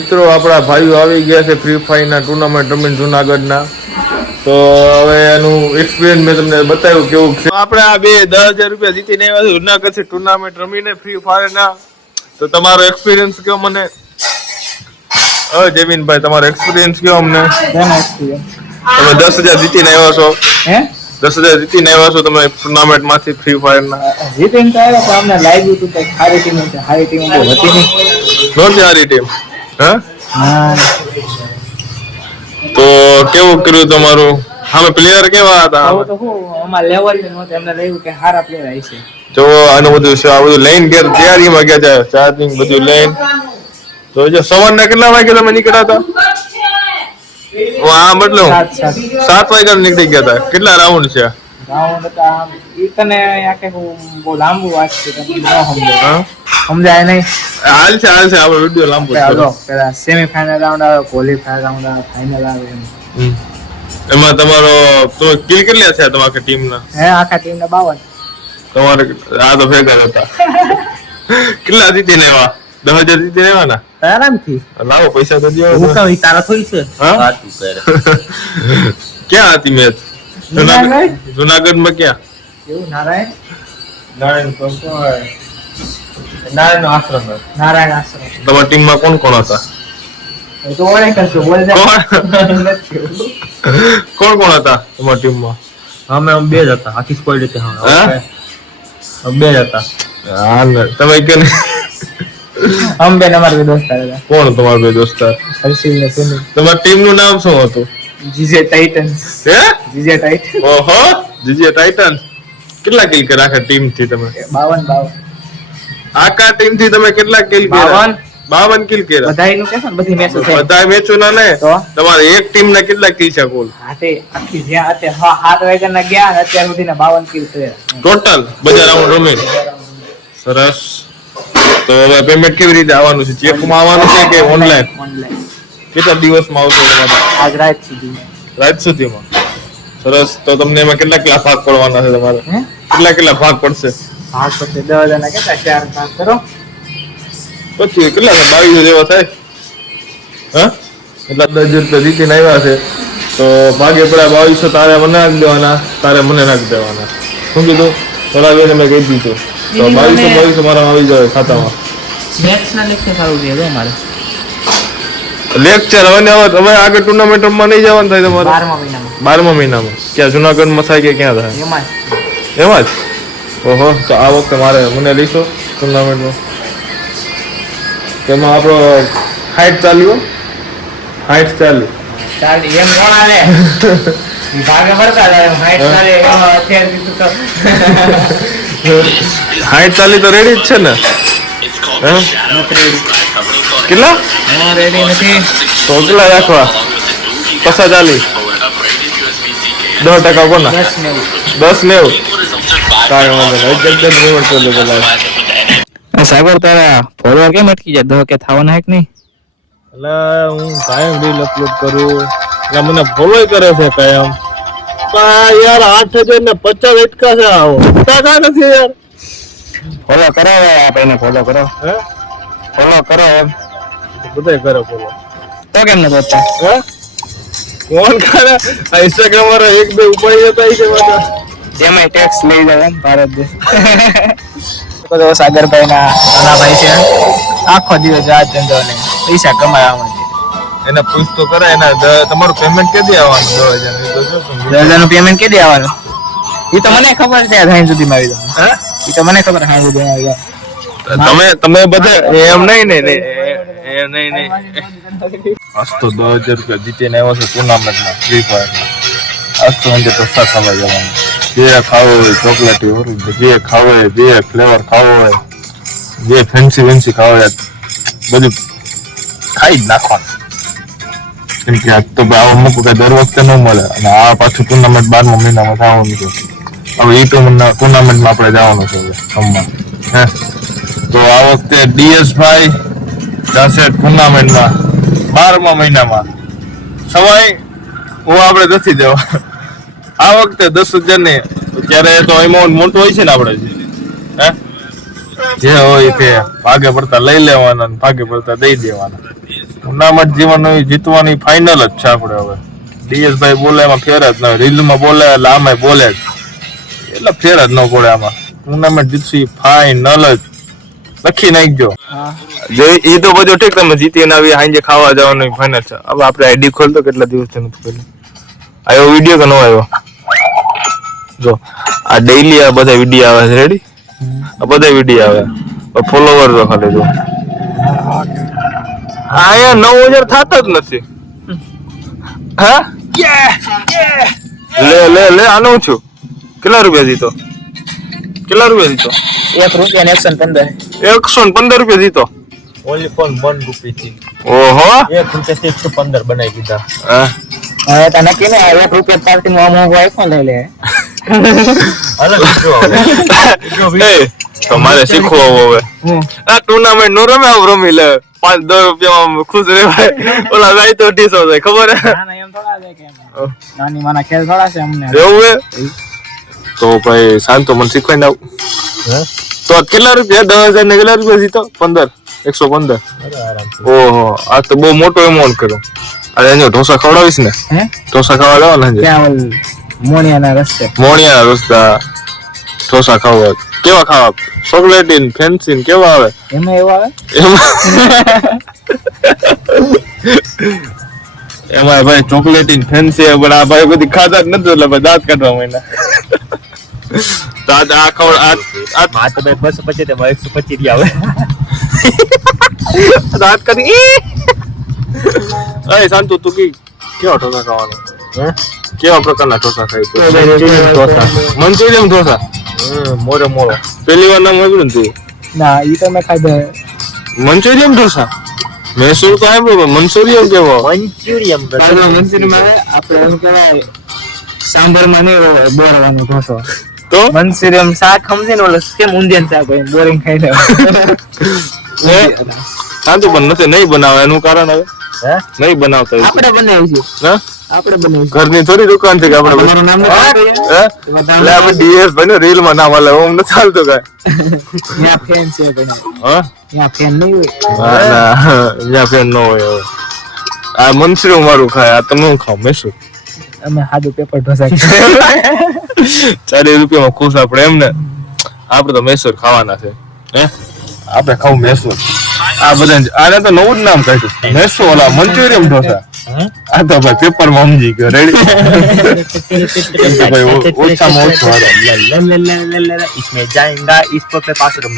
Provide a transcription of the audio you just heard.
મિત્રો આપણા ભાઈઓ આવી ગયા છે ફ્રી ફાયરના ટુર્નામેન્ટ રમીને જુનાગઢના. તો હવે એનું એક્સપિરિયન્સ મેં તમને બતાવ્યું કેવું છે. આપણે આ 10,000 રૂપિયા જીતીને આવ્યા છે જુનાગઢ ટુર્નામેન્ટ રમીને ફ્રી ફાયરના. તો તમારો એક્સપિરિયન્સ કયો મને. હવે જમીનભાઈ તમારો એક્સપિરિયન્સ કયો અમને. તમે 10,000 જીતીને આવ્યા છો. 10,000 જીતીને આવ્યા છો તમે ટુર્નામેન્ટ માંથી ફ્રી ફાયર ના. જીતીને તો આવ્યા પણ અમને લાગ્યું હતું કે સારી ટીમ છે. સારી ટીમ તો હતી નહીં. નહોતી સારી ટીમ. હા તો કેવું કર્યું તમારું. સામે પ્લેયર કેવા હતા. તો હું અમાર લેવલ ની નહોતી. એમને લાગ્યું કે સારા પ્લેયર હશે. જો આનું બધું છે આ બધું લઈને ઘેર તૈયારીમાં ગયા છે ચાર્જિંગ બધું લઈને. તો જો સવારના કેટલા વાગે તમે નીકળ્યા હતા. હા મતલબ 7 વાગ્યા નીકળી ગયા હતા. કેટલા રાઉન્ડ છે. રાઉન્ડ હતા ઈ તને આખે બહુ લાંબુ વાત છે તમે ન સમજો. સમજાય નહીં. હાલ છે આપણે વિડિયો લાંબો ચાલો પેલા સેમી ફાઇનલ રાઉન્ડ આવે, ક્વોલિફાયર રાઉન્ડ આવે, ફાઇનલ આવે. એમાં તમારો તો કિલ કેટલા છે તમારી ટીમના. આખા ટીમના 52. તમારે આ તો ભેગા હતા. કેટલા જીતીને આવ્યા. 10,000 જીતીને આવ્યા ને આરામથી. લાવો પૈસા તો દો. હું કઈ તારા થોડી છે. ક્યાં હતી મેચ. જુનાગઢ માં ક્યાં. એવું નારાયણ આશ્રમ. તમારી ટીમમાં કોણ કોણ હતા. કોણ કોણ હતા તમારી ટીમમાં. અમે 2 જ હતા. આખી સ્ક્વોડ હતી. હા 2 જ હતા. હા તમે કે અમે 2 અમારા 2 દોસ્તાર હતા. કોણ તમારા 2 દોસ્તાર. હર્ષિલ ને સુનિલ. તમારી ટીમ નું નામ શું હતું. GJ Titans. GJ Titans. ઓહો જીજે ટાઇટન્સ. કેટલા કિલ કર્યા આખા ટીમ થી તમે. 52. આખા ટીમ થી તમે કેટલા કિલ કર્યા. 52 કિલ કર્યા. બધાયનું કે છે બધી મેચો થઈ. બધા મેચો ના ને તમારે એક ટીમ ના કેટલા કિલ છે કુલ. હાતે આખી જ્યાં અત્યારે 7 વાગ્યા ના ગયા અત્યાર સુધીના 52 કિલ થયા ટોટલ બધા રાઉન્ડ રમીને. સરસ. તો હવે પેમેન્ટ કેવી રીતે આવવાનું છે. ચેકમાં આવવાનું છે કે ઓનલાઈન. કેટલા દિવસમાં આવશે તમારે. આજ રાત સુધીમાં. સરસ. તો તમને એમાં કેટલા ભાગ પડવાના છે તમારે. કેટલા ભાગ પડશે. ભાગ પડશે 10,000 ના કેટલા 4 ભાગ કરો પછી કેટલા 22 જેવા થાય. એટલા 10,000 રૂપિયા જીતીને આવ્યા છે. તો ભાગે પડ્યા 2200 તારે મને નાખી દેવાના, તારે મને નાખી દેવાના. શું કીધું તલાવીને મેં કહી દીધું. તો 2200 મારા આવી જાય ખાતામાં. મેચના લેક્ચર સારું છે અમારે. લેક્ચર હવે આગળ ટુર્નામેન્ટમાં નહીં જવાનું થાય તમારે. 12મા મહિનામાં. ક્યાં જુનાગઢમાં થાય કે ક્યાં થાય. એમાં જ. ઓહો તો આ વખતે મારે મને લઈશો ટુર્નામેન્ટમાં. તેમાં આપણો હાઈટ ચાલ્યો. એમ કોણ આવે ભાગે પડતા હાઈટ ચાલે હાઈટ ચાલી તો રેડી જ છે ને. કેટલા રેડી નથી તો કેટલા રાખવા. 50 40 10% કોના 10-90. કાંઈ વાંધો નહીં. સાગર તારા ફોલોવર કેમ અટકી જાય. 10 કે થવાના હે કે નહીં. એટલે હું કાયમ રીલ અપલોડ કરું એટલે મને ફોલો કરે છે કાયમ. યાર 8,050 અટકા છે. આવો કા નથી યાર. ફોલો કરો આપણે ફોલો કરો. ફોલો કરો એમ બધાય કરે ફોલો. તો કેમ ન કરતા. કોણ કરે આ ઇન્સ્ટાગ્રામ વાળા 1-2 ઉપાડી જતા છે બધા. એમાં ટેક્સ લઈ જાય એમ ભારત દેશ. તો સાગરભાઈ ના ભાઈ છે. આખો દિવસ આ ધંધો ને પૈસા કમાવામાં છે. એને પૂછ તો કરે. એના તમારું પેમેન્ટ કેદી આવવાનું. 10,000 નું પેમેન્ટ કેદી આવવાનું એ તો મને ખબર છે. 3 સુધીમાં આવી જવાનું. એ તો મને ખબર 3 સુધીમાં આવી જવાનું. તમે બધા એમ નહીં આજ તો 10,000 રૂપિયા જીતીને આવ્યો છે ટુર્નામેન્ટમાં ફ્રી ફાયરમાં. આજ તો અંદર રસ્તા ખાવા જવાનું. જે ખાવો હોય ચોકલેટી જે ખાવો હોય જે ફ્લેવર ખાવો હોય જે ફેન્સી ખાવો હોય બધું ખાઈ જ નાખવાનું. કેમ કે આજ તો અમુક કઈ દર વખતે ન મળે. અને આ પાછું ટુર્નામેન્ટ 12મા મહિનામાં થવાનું છે. હવે એ ટુર્નામેન્ટમાં આપણે જવાનું છે રમવા. તો આ વખતે DS ભાઈ જશે ટુર્નામેન્ટમાં 12મા મહિનામાં. સવાય હું આપણે નથી જવા. આ વખતે 10,000 ને ત્યારે તો એમાઉન્ટ મોટું હોય છે ને આપણે જે હોય તે ભાગે પડતા લઈ લેવાના ભાગે પડતા દઈ દેવાના. ટુર્નામેન્ટ જીવન જીતવાની ફાઇનલ જ છે આપણે હવે. DS ભાઈ બોલે એમાં ફેર જ ન, રીલમાં બોલે એટલે આમાં બોલે જ, એટલે ફેર જ ન પડે આમાં. ટુર્નામેન્ટ જીતવી ફાઇનલ જ લખી નાખજો. જે એ તો બધું ઠીક, તમે જીતીને આવી સાંજે ખાવા જવાનું ફાઇનલ છે. હવે આપણે આઈડી ખોલતો કેટલા દિવસ છે નથી ખોલી. આવ્યો વિડીયો કે ન આવ્યો? જો આ ડેઈલી આ બધા વિડીયો આવે છે. રેડી? આ બધા વિડીયો આવે, ફોલોવર તો ખાલી જો અહીંયા 9000 થતા જ નથી. હા લે આનું છું. કેટલા રૂપિયા જીતો? કેટલા રૂપિયા જીતો? ₹1 ને 115. 115 રૂપિયા જીતો. ઓનલી ફોન 1 રૂપિયા થી. ઓહો, 1 રૂપિયા 115 બનાવી દીધા. હવે તો નક્કી ને ₹1 પાર્ટી નું અમુક આઈફોન લઈ લે. હાલો મિત્રો એ તમારે શીખવો હવે. આ ટુર્નામેન્ટ નો રમે, આવું રમી લે. 5-10 રૂપિયામાં ખુશ રહેવાય. ઓલા ગાય તો ઢીસો થાય, ખબર હે? ના એમ થોડા છે કે નાની માના ખેલ થોડા છે અમને. એવું હે? તો ભાઈ શાંતો મને શીખવાઈ આવ. તો કેટલા રૂપિયા? 10,000 ને કેટલા રૂપિયા જીતો? 115. ઓહો, આ તો બહુ મોટો એમાઉન્ટ કર્યો. અરે એનો ઢોસા ખવડાવીશ ને? હે ઢોસા ખાવા જવાના છે. ત્યાં મોણિયાના રસ્તે. મોણિયાના રસ્તા ઢોસા ખાવા. કેવા ખાવા? ચોકલેટી ફેન્સી કેવા આવે? એમાં એવા આવે એમાં ભાઈ ચોકલેટી ફેન્સી, પણ આ ભાઈ બધી ખાતા જ નથી એટલે ભાઈ દાંત કાઢવા માંડ્યા. દાંત આ ખવડ આ માં તો ભાઈ 225 માં 125 આવે. દાંત કાઢી. અરે શાંતુ, તું કેવા ઢોસા ખાવાનો? કેવા પ્રકારના ઢોસા ખાય? મંચુરિયન ઢોસા. મોરો પેલી વાર નામ સાંભળ્યું ને તું? ના ઈ તો મેં ખાધા. મંચુરિયન ઢોસા મૈસૂર તો સાંભળ્યું, મંચુરિયન કેવો? મંચુરિયન મંચુરિયન આપણે એમ કહેવાય સાંભાર માં નહીં બોરવાનું ઢોસો. તો મંચુરિયન શાક સમજે ને ઓલો કેમ ઊંધિયાનું શાક હોય બોરિંગ ખાઈ લે. શાંતુ પણ નથી નહીં બનાવે એનું કારણ હવે હે નહીં બનાવતા હોય. આપણે બનાવીશું. હા આપણે બનાવીશું. ઘરની થોડી દુકાન છે કે આપણે તમારું નામ નથી હે? એટલે આપણે DS બને રીલ માં નામ આલે, ઓમ નથી ચાલતું કાંઈ. ત્યાં ફેન છે બને. હા ત્યાં ફેન નહીં હોય. ના અહીંયા ફેન ન હોય. હવે આ મંચુરિયન મારું ખાય, આ તમે હું ખાવ? મૈસૂર. અમે સાદું પેપર ઢોસા 40 રૂપિયામાં ખુશ આપણે. એમ ને આપણે તો મૈસૂર ખાવાના છે. હે આપણે ખાવું મૈસૂર. આ બધા આને તો નવું જ નામ કાઢ્યું, મૈસૂર ઓલા મંચુરિયન ઢોસા. આ તો ભાઈ પેપર માં સમજી ગયો. રેડી? ભાઈ ઓછામાં ઓછું इसमें जाएगा इस पर 5